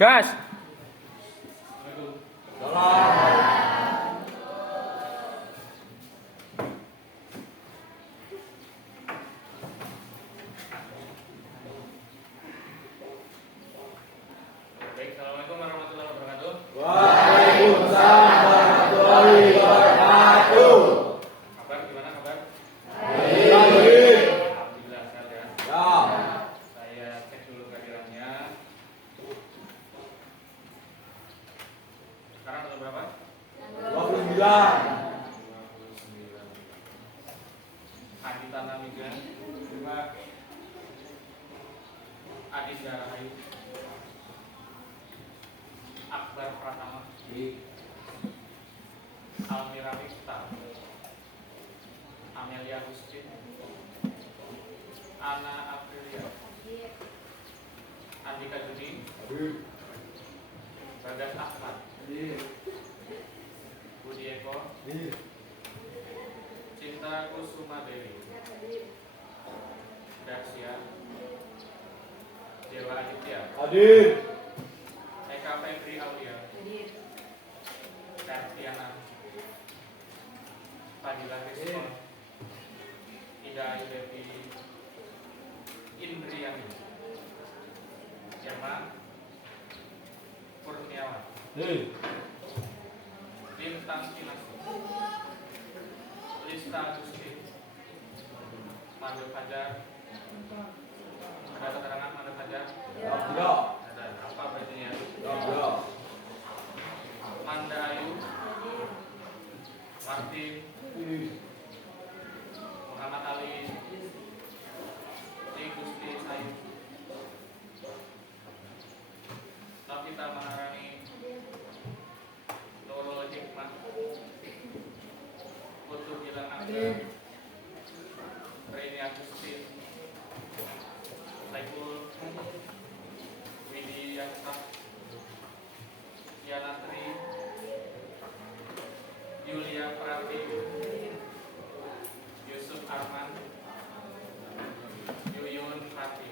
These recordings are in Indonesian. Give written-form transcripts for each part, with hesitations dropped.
Gas. Baik, assalamualaikum warahmatullahi wabarakatuh. Waalaikumsalam warahmatullahi wabarakatuh. Kabar gimana kabar? Baik. Alhamdulillah sehat ya. Ya. Saya cek dulu kehadirannya. Sekarang tanggal berapa? 29. 29. Adita Namiga, terima. Adis Rahayu, Akbar Pratama, Almira Mifta, Amelia Hustin, Ana Aprilia, Andika Juni, Bagas Ahmad, Budi Eko, Cinta Kusuma Dewi, Dasya, Dewa Aditya, Hadir. Eka Febri Aulia, Kartiana, Fadila Rizwan, Ida Ayu Devi, Indriani, Irma Kurniawan, Bintang Kinasi, Lista Agustin, Madu Fajar. Ada keterangan Madu Fajar? Ya. Ada. Apa bajunya? Ya. Manda Ayu, Martin, Muhammad Ali, Gusti Sayu, Novita Maharani, Nurul Hikmah, Putu Gilang Akbar, Rini Agustin, Saiful, Widi Yanta, Yanatri, Yulia Prati, Yusuf Arman, Yuyun Fati.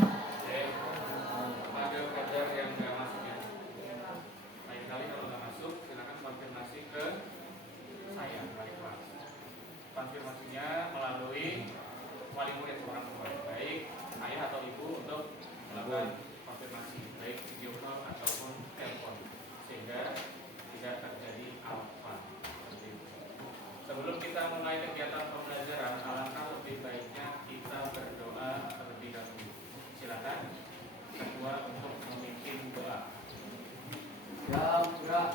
Oke, ada kader yang nggak masuk ya. Lain kali kalau nggak masuk, silakan konfirmasi ke saya, wali kelas. Konfirmasinya melalui wali murid orang tua, baik ayah atau ibu untuk melakukan konfirmasi, baik video call ataupun telepon, sehingga tidak terjadi alfa. Sebelum kita mulai kegiatan pembelajaran, alangkah lebih baiknya kita berdoa terlebih dahulu. Silakan ketua untuk memimpin doa. Ya, sudah.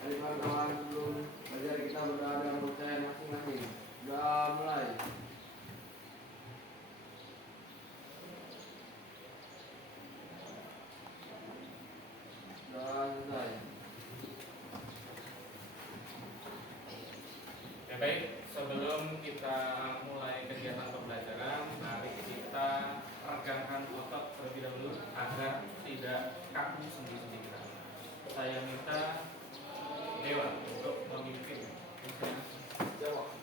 Dari kawan-kawan belum belajar kita berdoa dengan percaya masing-masing. Sudah mulai. Sudah selesai. Ya baik, sebelum kita mulai kegiatan pembelajaran, mari kita regangkan otot terlebih dahulu agar tidak kaku sendi-sendi kita. Saya minta Dewa untuk memimpin. Jawab.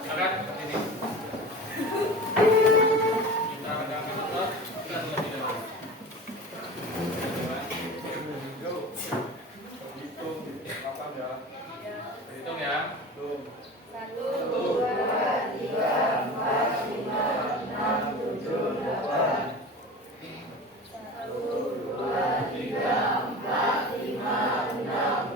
Silakan berdiri. Kita regangkan otot terlebih dahulu. Dewa, Hitung apa ya? hitung ya. Hitung. 1, 2, 3, 4, 5, 6, 7, 8. 1, 2, 3, 4, 5, 6,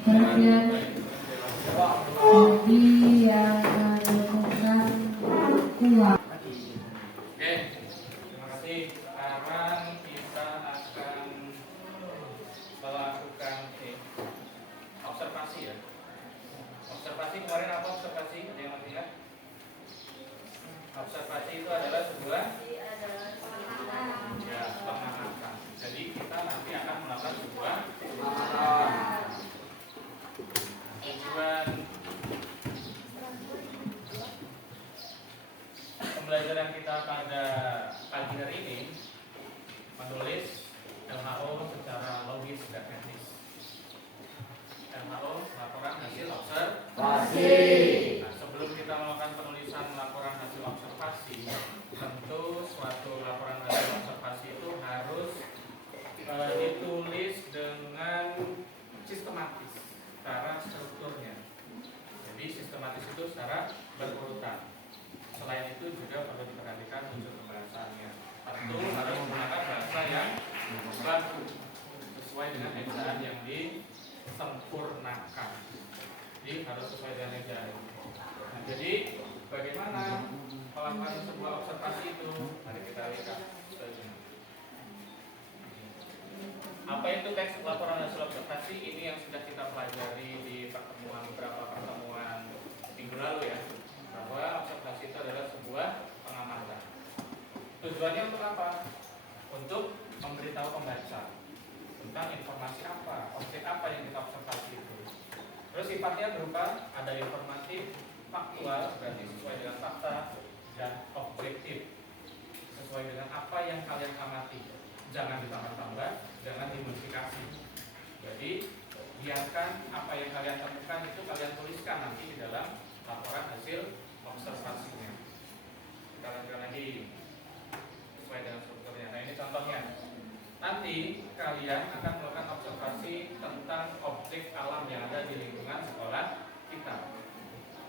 Bagian bagi yang melakukan uang. Oke, terima kasih. Sekarang kita akan melakukan observasi ya. Observasi kemarin apa observasi? Ada yang masih ingat? Observasi itu adalah sebuah ya, pengamatan. Jadi kita nanti akan melakukan sebuah tujuan pembelajaran kita pada pagi hari ini menulis LHO secara logis dan etis. LHO laporan hasil observasi. Nah, sebelum kita melakukan penulisan laporan hasil observasi, tentu suatu laporan hasil observasi itu harus ditulis dengan sistematis secara strukturnya. Jadi sistematis itu secara berurutan. Selain itu juga perlu diperhatikan unsur pembahasannya. Tentu harus menggunakan bahasa yang baku sesuai dengan ejaan yang disempurnakan. Jadi harus sesuai dengan ejaan. Nah, jadi bagaimana melakukan sebuah observasi itu? Mari kita lihat. Apa itu teks laporan hasil observasi? Ini yang sudah kita pelajari di beberapa pertemuan minggu lalu ya. Bahwa observasi itu adalah sebuah pengamatan. Tujuannya untuk apa? Untuk memberitahu pembaca tentang informasi apa, objek apa yang kita observasi itu. Terus sifatnya berupa ada informatif, faktual, berarti sesuai dengan fakta, dan objektif, sesuai dengan apa yang kalian amati. Jangan ditambah-tambah, jangan dimodifikasi. Jadi biarkan apa yang kalian temukan itu kalian tuliskan nanti di dalam laporan hasil observasinya. Kita lanjutkan lagi sesuai dengan strukturnya. Nah ini contohnya. Nanti kalian akan melakukan observasi tentang objek alam yang ada di lingkungan sekolah kita.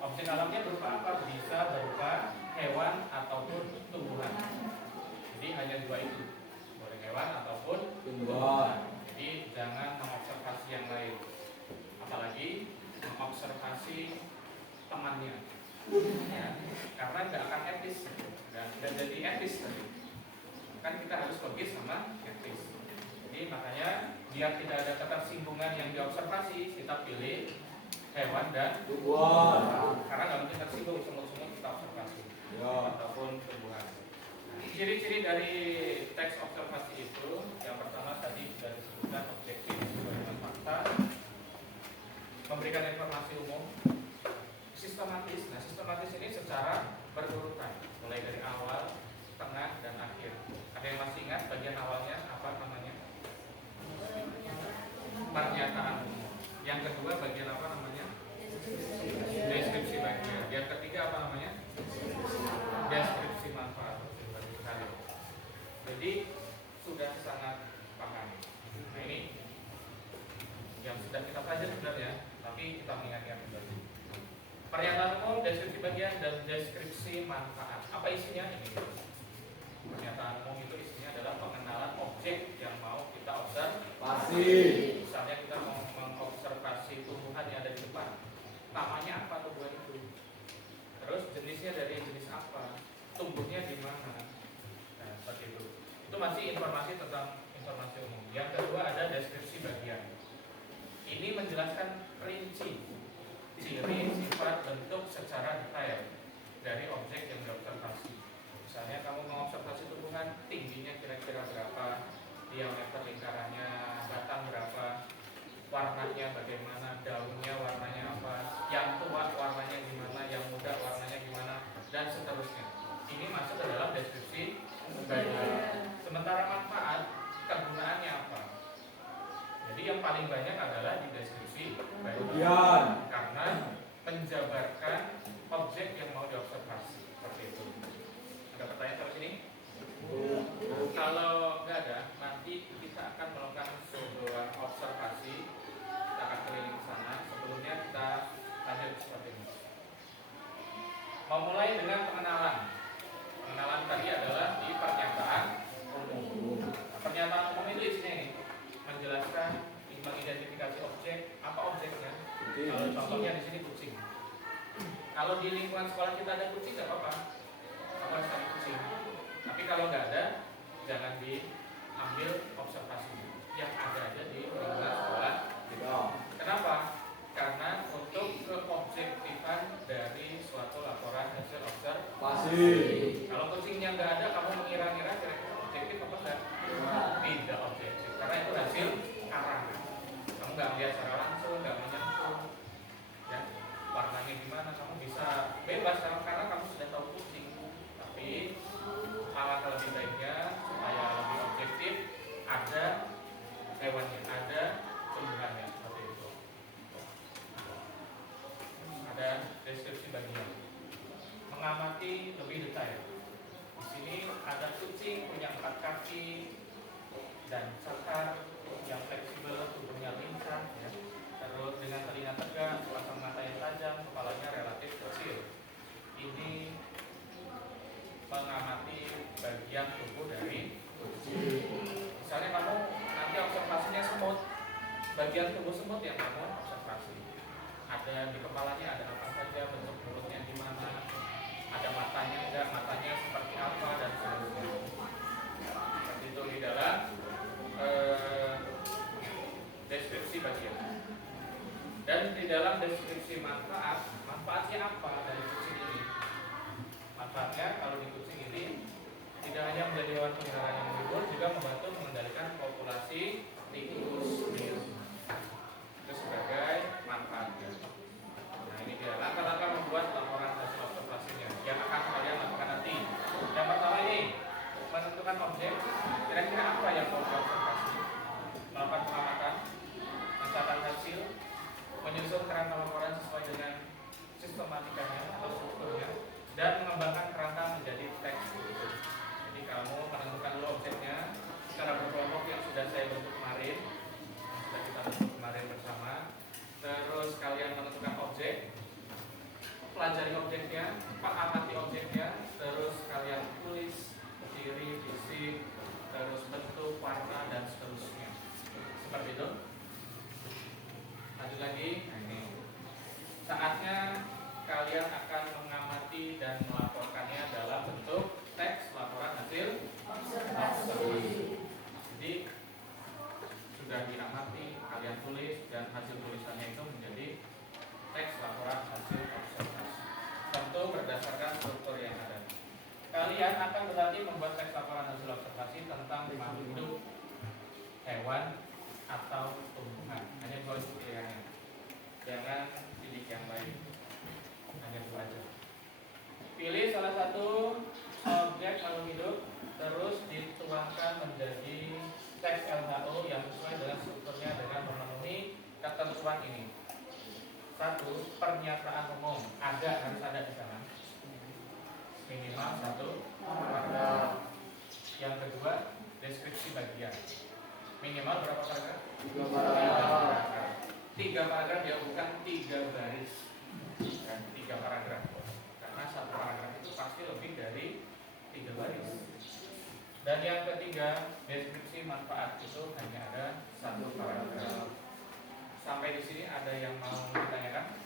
Objek alamnya berupa apa? Bisa berupa hewan ataupun tumbuhan. Jadi hanya dua itu, boleh hewan ataupun tumbuhan. Jadi jangan mengobservasi yang lain, apalagi mengobservasi temannya. Ya, karena nggak akan etis dan jadi etis tadi. Kan kita harus logis sama etis. Jadi makanya biar tidak ada ketersinggungan yang diobservasi, kita pilih hewan dan tumbuhan. Karena nggak mungkin tersinggung semua kita observasi ataupun tumbuhan. Ciri-ciri dari teks observasi itu yang pertama tadi sudah disebutkan objektif sesuai dengan fakta, memberikan informasi umum, sistematis. Nah sistematis ini secara berurutan mulai dari awal, tengah, dan akhir. Ada yang masih ingat bagian awalnya apa namanya? Pernyataan umum. Yang kedua bagian apa namanya? Deskripsi bagian. Yang ketiga apa namanya? Deskripsi manfaat. Jadi sudah sangat paham. Nah ini yang sudah kita pelajari sebenarnya, tapi kita mengingat-ingat kembali. Pernyataan umum, deskripsi bagian, dan deskripsi manfaat. Apa isinya ini? Pernyataan umum itu isinya adalah pengenalan objek yang mau kita observasi. Misalnya kita mau mengobservasi tumbuhan yang ada di depan. Namanya apa tumbuhan itu? Terus jenisnya dari jenis apa? Tumbuhnya di mana? Nah, seperti itu. Itu masih informasi tentang informasi umum. Yang kedua ada deskripsi bagian. Ini menjelaskan rinci, ciri, sifat, bentuk secara detail dari objek yang diobservasi. Misalnya kamu mengobservasi tumbuhan, tingginya kira-kira berapa, diameter lingkarannya, batang berapa, warnanya bagaimana, daunnya warnanya apa, yang tua warnanya gimana, yang muda warnanya gimana, dan seterusnya. Ini masuk ke dalam deskripsi bagian. Sementara manfaat, kegunaannya apa? Jadi yang paling banyak adalah di deskripsi bagian, karena menjabarkan objek yang mau diobservasi. Seperti itu. Ada pertanyaan sampai sini? Kalau nggak ada, nanti kita akan melakukan sebuah observasi. Kita akan keliling ke sana. Sebelumnya kita lanjut seperti ini. Memulai dengan pengenalan. Pengenalan tadi adalah di pernyataan umum. Nah, pernyataan umum itu isinya ini menjelaskan, mengidentifikasi dikasih objek, apa objeknya? Kucing. Kalau contohnya di sini kucing. Kalau di lingkungan sekolah kita ada kucing nggak apa-apa, apa sekali kucing. Tapi kalau nggak ada, jangan diambil observasi. Yang ada aja di lingkungan sekolah. Kenapa? Karena untuk keobjektifan dari suatu laporan hasil observasi. Kalau kucingnya nggak ada, kamu mengira-ngira kira-kira objektif apa enggak? Tidak objektif, karena itu hasil karangan. Kamu nggak lihat secara langsung, nggak menyentuh, ya warnanya gimana, kamu bisa bebas karena kamu sudah tahu kucing. Tapi alangkah lebih baiknya supaya lebih objektif, ada hewannya, ada tumbuhannya seperti itu. Ada deskripsi bagian. Mengamati lebih detail. Di sini ada kucing punya 4 kaki dan cakar yang fleksibel, tubuhnya lincah, ya. Terus dengan telinga tegak, pasang mata yang tajam, kepalanya relatif kecil. Ini mengamati bagian tubuh dari kucing. Misalnya kamu nanti observasinya semut, bagian tubuh semut yang kamu observasi. Ada di kepalanya ada apa saja, bentuk mulutnya gimana, ada matanya enggak, matanya seperti apa dan seterusnya. Seperti itu di dalam deskripsi bagian. Dan di dalam deskripsi manfaatnya apa dari kucing ini? Manfaatnya kalau di kucing ini tidak hanya menjadi hewan peliharaan yang menghibur, juga membantu mengendalikan populasi tikus. Itu sebagai manfaatnya. Nah, ini dia langkah-langkah membuat laporan hasil observasinya yang akan kalian lakukan nanti. Yang pertama ini menentukan objek. Kira-kira apa yang mau diobservasi? Melakukan pengamatan, mencatat hasil, menyusun kerangka laporan sesuai dengan sistematikanya atau strukturnya, dan mengembangkan kerangka menjadi teks. Jadi kamu menentukan dulu objeknya secara berkelompok yang sudah saya bentuk kemarin, yang sudah kita bentuk kemarin bersama. Terus kalian menentukan objek, pelajari objeknya, amati objeknya, terus kalian tulis ciri fisik, terus bentuk, warna, dan seterusnya. Seperti itu. Lanjut lagi. Nah, ini saatnya kalian akan mengamati dan melaporkannya dalam bentuk teks laporan hasil observasi. Jadi sudah diamati, kalian tulis, dan hasil tulisannya itu menjadi teks laporan hasil observasi. Tentu berdasarkan struktur yang ada. Kalian akan berlatih membuat teks laporan hasil observasi tentang makhluk hidup, hewan, atau tumbuhan. Hanya 2 itu pilihannya. Jangan pilih yang lain. Hanya 2 aja. Pilih salah satu objek makhluk hidup, terus dituangkan menjadi teks LHO yang sesuai dengan strukturnya dengan memenuhi ketentuan ini. 1. Pernyataan umum. Harus ada di sana. Minimal 1 paragraf. Yang kedua, deskripsi bagian. Minimal berapa paragraf? 3 paragraf. 3 paragraf ya, bukan 3 baris. Dan 3 paragraf. Karena 1 paragraf itu pasti lebih dari 3 baris. Dan yang ketiga, deskripsi manfaat itu hanya ada 1 paragraf. Sampai di sini ada yang mau ditanyakan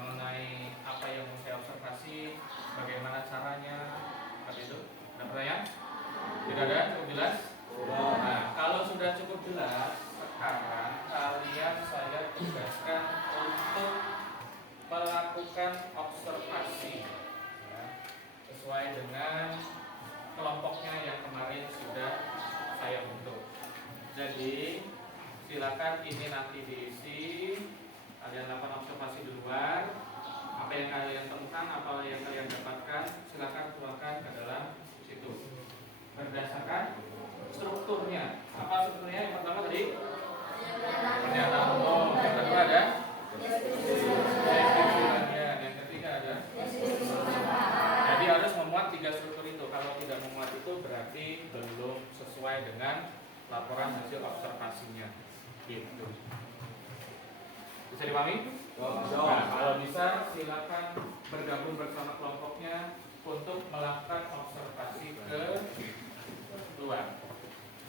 mengenai apa yang mau saya observasi, bagaimana caranya, seperti itu. Ada pertanyaan? Tidak ada? Cukup jelas? Nah, kalau sudah cukup jelas, sekarang kalian saya tugaskan untuk melakukan observasi, ya, sesuai dengan kelompoknya yang kemarin sudah saya bentuk. Jadi silakan ini nanti diisi. Kalian lakukan observasi di luar. Apa yang kalian temukan, apa yang kalian dapatkan, silakan tuangkan ke dalam situ. Berdasarkan strukturnya. Apa strukturnya? Yang pertama tadi pernyataan umum. Yang kedua ada deskripsi bagian. Yang ketiga ada. Jadi harus memuat 3 struktur itu. Kalau tidak memuat itu berarti belum sesuai dengan laporan hasil observasinya. Gitu. Bisa dipahami? Nah, kalau bisa silakan bergabung bersama kelompoknya untuk melakukan observasi ke luar.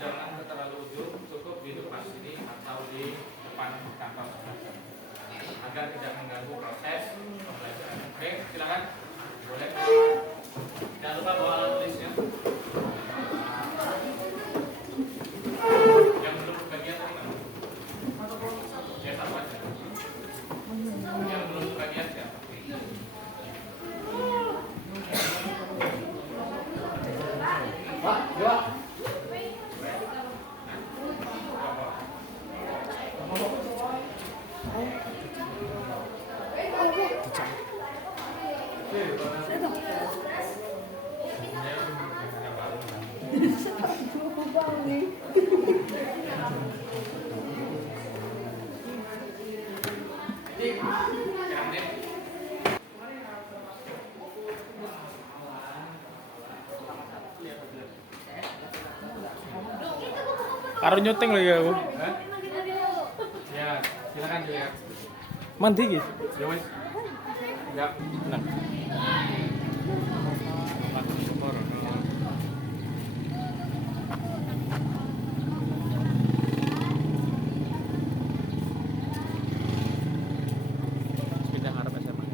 Jangan ke terlalu ujung, cukup di depan sini atau di depan. depan kantor sebelah agar tidak mengganggu proses pembelajaran. Oke, silakan. Boleh. Jangan lupa bawa alat tulisnya. Yang belum kebagian tadi mana? Ya satu aja. Yang belum kebagian siapa? Pak, dua. Karo nyuting lagi aku. Hah? Ya, silakan juga. Mandi iki. Ya wes. Enggak. Nah. Langsung syukur. Pindah ngarep SMA.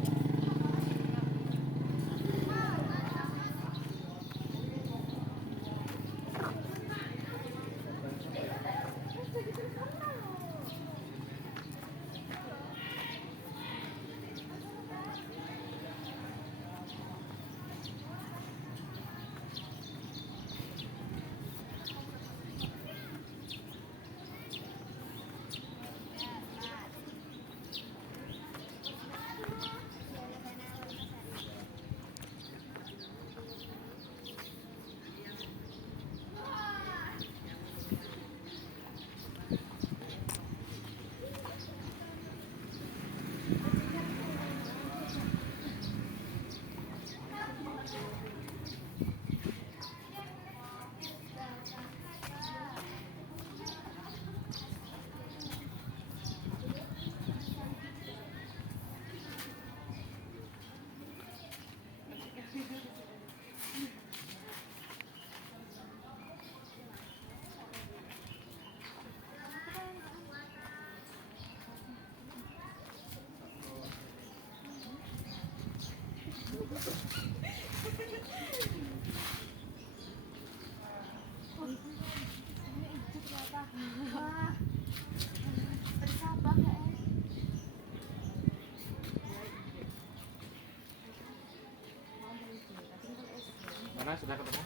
Mana sudah ketemu?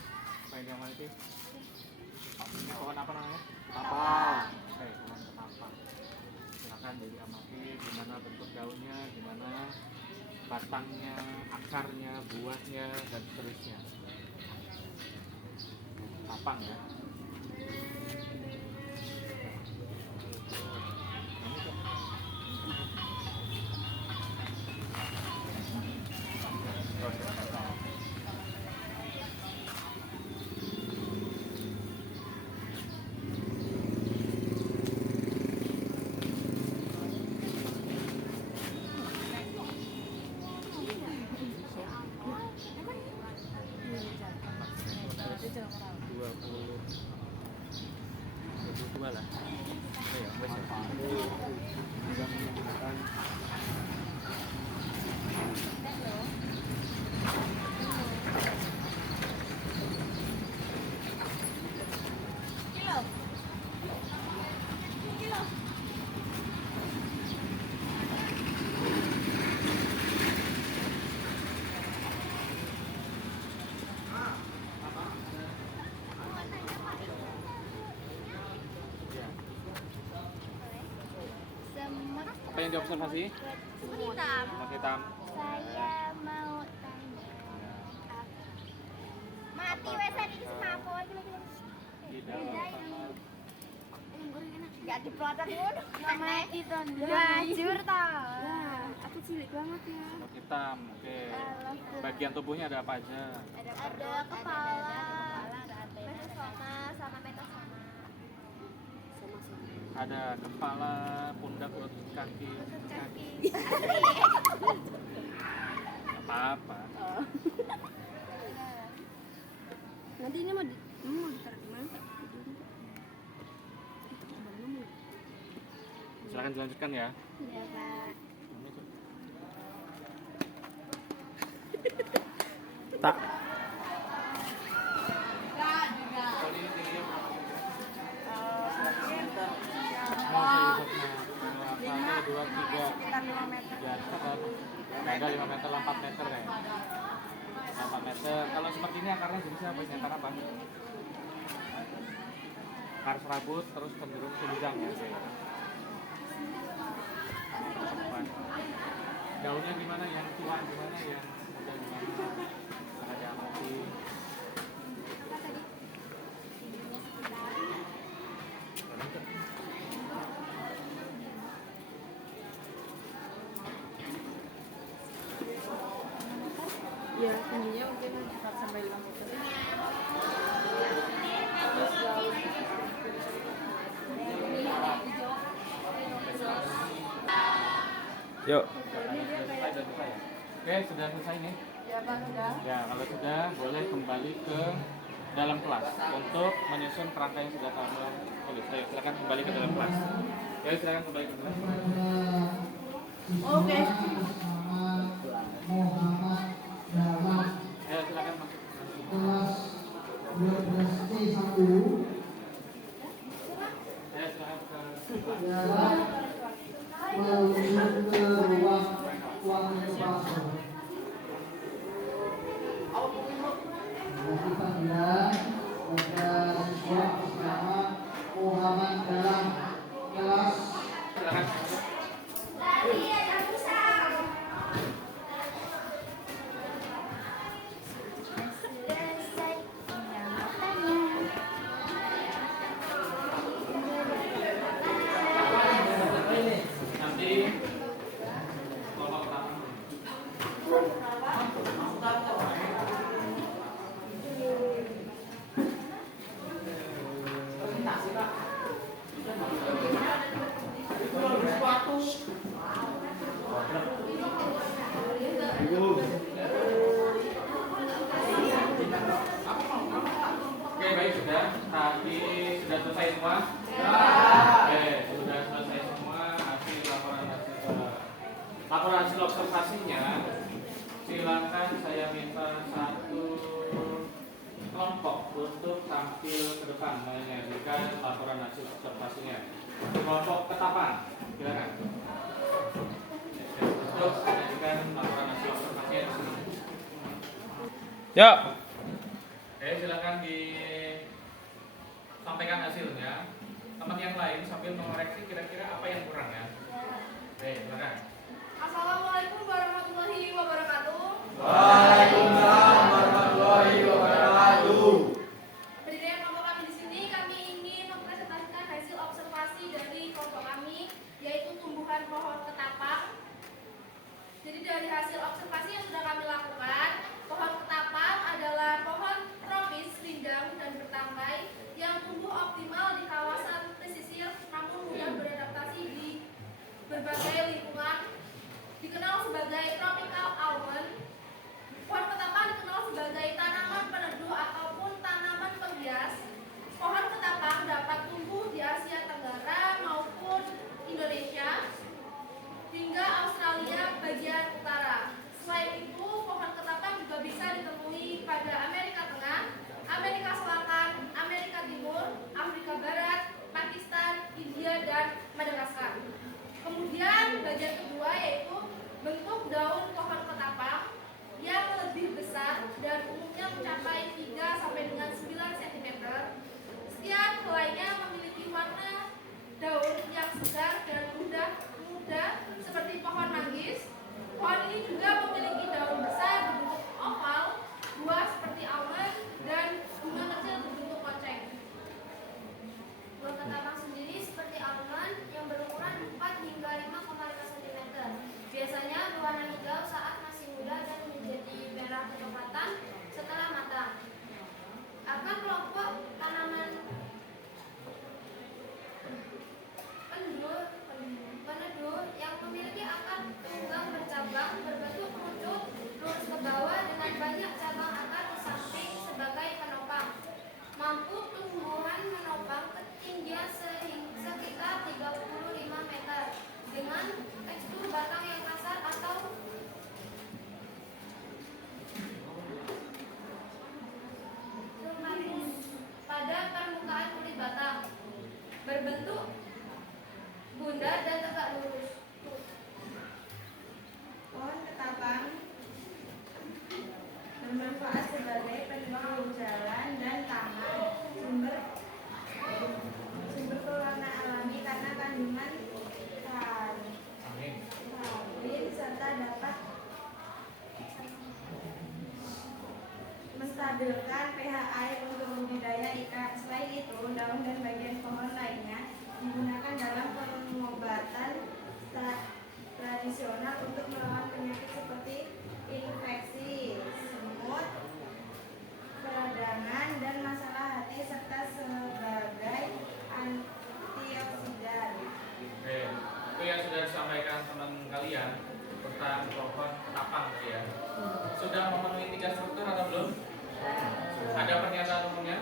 Baik yang mana itu? Ini pohon apa namanya? Apa? Oke, pohon ketapang. Silakan diamati gimana bentuk daunnya, gimana batangnya, akarnya, buahnya, dan seterusnya. Ketapang ya. Dua lah. Ya, wes. Apa yang diobservasi? Hitam. Semut hitam. Saya mau tanya. Mati wesan iki semapa iki lho. Di dalam Enggak diprotek ngono. Mati to. Wajur to. Wah, aku cilik banget ya. semut hitam. Oke. Bagian tubuhnya ada apa aja? Ada kepala, mesosoma sama metosoma. Ada kepala, pundak, lutut, kaki. Kaki. Apa-apa. Nanti ini mau ditaruh di mana? silakan dilanjutkan ya. Iya, Pak. Tak. Satu, dua, tiga. Ya, ada 5 meter, 4 meter ya. 4 meter. Kalau seperti ini akarnya jenisnya apa? Akar apa? Akar serabut terus cenderung sumedang ya. Daunnya gimana? Yang tua gimana? Yang muda gimana? Sangat diamati. Ya, tingginya mungkin 4 sampai 5 meter. Yuk. Oke, sudah selesai nih. Ya, Pak, sudah. Ya, kalau sudah boleh kembali ke dalam kelas untuk menyusun kerangka yang sudah kamu tulis. Ayo, silakan kembali ke dalam kelas. Ayo, silakan kembali ke kelas. Oke. Muhammad dalam Ayo, silakan masuk. kelas 12C1 Ayo, silakan ke dalam menuju ke ruang kelas. Berarti panggilan pada siswa bersama Muhammad dalam kelas silakan. Selesai penyampaiannya. Nanti kelompok pertama. Oke, baik, sudah. Tadi sudah selesai semua? Oke, sudah selesai semua hasil laporan hasil observasinya. Silakan saya minta satu kelompok untuk tampil ke depan menyajikan laporan hasil observasinya. Kelompok Ketapang, silakan. Untuk menyajikan laporan hasil observasinya di sini. Yuk. Oke, silakan disampaikan hasilnya. Teman yang lain sambil mengoreksi kira-kira apa yang kurang ya. Oke, silakan. Assalamualaikum warahmatullahi wabarakatuh. Waalaikumsalam warahmatullahi wabarakatuh. Berdiri kelompok kami di sini, kami ingin mempresentasikan hasil observasi dari kelompok kami, yaitu tumbuhan pohon ketapang. Jadi dari hasil observasi yang sudah kami lakukan, pohon ketapang adalah pohon tropis, rindang, dan bertangkai yang tumbuh optimal di kawasan pesisir, namun mudah beradaptasi di berbagai lingkungan. Dikenal sebagai tropical almond, pohon ketapang dikenal sebagai tanaman peneduh ataupun tanaman penghias. Pohon ketapang dapat tumbuh di Asia Tenggara maupun Indonesia hingga Australia bagian utara. Selain itu, pohon ketapang juga bisa ditemui pada Amerika Tengah, Amerika Selatan, Amerika Timur, Afrika Barat, Pakistan, India, dan Madagaskar. Kemudian bagian kedua yaitu bentuk daun pohon ketapang yang lebih besar dan umumnya mencapai 3 sampai dengan 9 cm. Setiap helainya memiliki warna daun yang segar dan muda seperti pohon manggis. Pohon ini juga memiliki daun besar berbentuk oval, buah seperti almond, dan bunga kecil berbentuk lonceng. Buah ketapang sendiri seperti almond yang berukuran 4 hingga 5,5 cm. Biasanya berwarna hijau saat masih muda dan menjadi merah kecoklatan setelah matang. Akan kelompok tanaman peneduh yang menstabilkan pH air untuk budidaya ikan. Selain itu, daun dan bagian pohon lainnya digunakan dalam pengobatan tradisional untuk melawan penyakit seperti infeksi, semut, peradangan, dan masalah hati serta sebagai antioksidan. Oke, itu yang sudah disampaikan teman kalian tentang pohon ketapang ya. Sudah memenuhi 3 struktur atau belum? Ada pernyataan umumnya?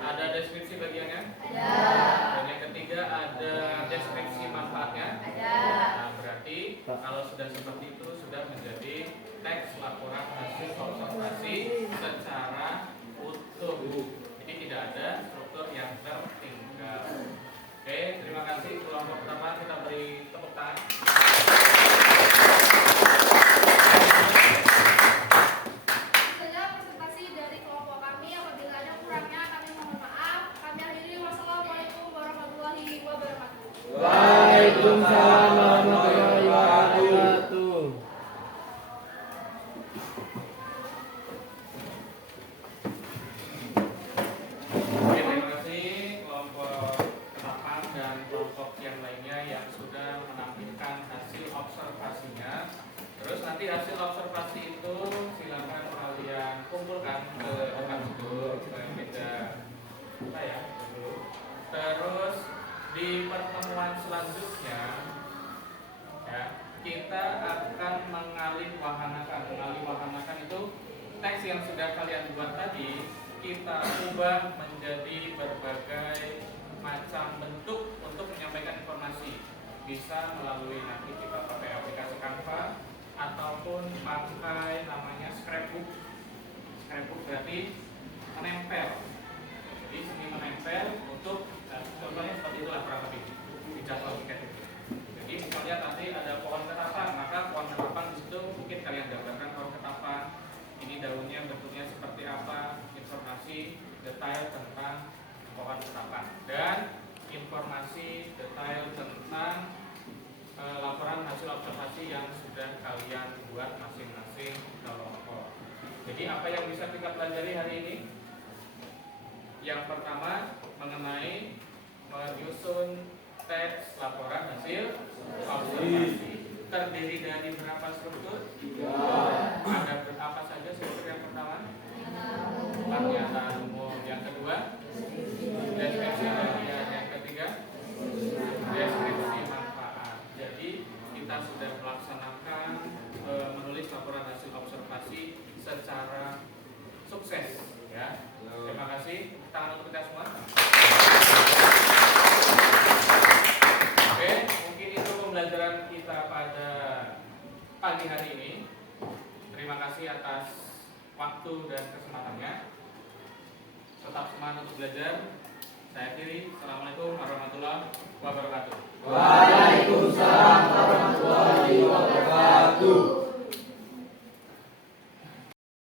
Ada deskripsi bagiannya? Dan yang ketiga ada deskripsi manfaatnya? Nah, berarti kalau sudah seperti itu sudah menjadi teks laporan hasil observasi secara utuh. Jadi tidak ada struktur yang tertinggal. Oke, terima kasih kelompok pertama, kita beri tepuk tangan. Saja presentasi dari kelompok kami. Apabila ada kurangnya kami mohon maaf. Kami akhiri. Wassalamualaikum warahmatullahi wabarakatuh. Waalaikumsalam warahmatullahi wabarakatuh. Oke, terima kasih kelompok ketapang dan kelompok yang lainnya yang sudah menampilkan hasil observasinya. Terus nanti hasil observasi itu silakan kalian kumpulkan ke depan situ, ke meja saya dulu. Terus di pertemuan selanjutnya ya, kita akan mengalih wahanakan. Mengalih wahanakan itu teks yang sudah kalian buat tadi kita ubah menjadi berbagai macam bentuk untuk menyampaikan informasi. Bisa melalui nanti kita pakai aplikasi Canva ataupun pakai namanya scrapbook. Scrapbook berarti menempel. Jadi seni menempel untuk contohnya seperti itulah kurang lebih di jadwal tiket itu. Jadi misalnya tadi ada pohon ketapang, maka pohon ketapang di situ mungkin kalian gambarkan pohon ketapang. Ini daunnya bentuknya seperti apa, informasi detail tentang pohon ketapang dan informasi detail tentang laporan hasil observasi yang sudah kalian buat masing-masing kelompok. Jadi apa yang bisa kita pelajari hari ini? Yang pertama mengenai menyusun teks laporan hasil observasi. Terdiri dari berapa struktur? Ada berapa saja struktur yang pertama? Pernyataan umum. Yang kedua? Deskripsi bagian. Yang ketiga? Deskripsi manfaat. Jadi kita sudah melaksanakan menulis laporan hasil observasi secara sukses ya. Terima kasih. Tangan untuk kita semua. Oke, mungkin itu pembelajaran kita pada pagi hari ini. Terima kasih atas waktu dan kesempatannya. Tetap semangat untuk belajar. Saya akhiri. Assalamualaikum warahmatullahi wabarakatuh. Waalaikumsalam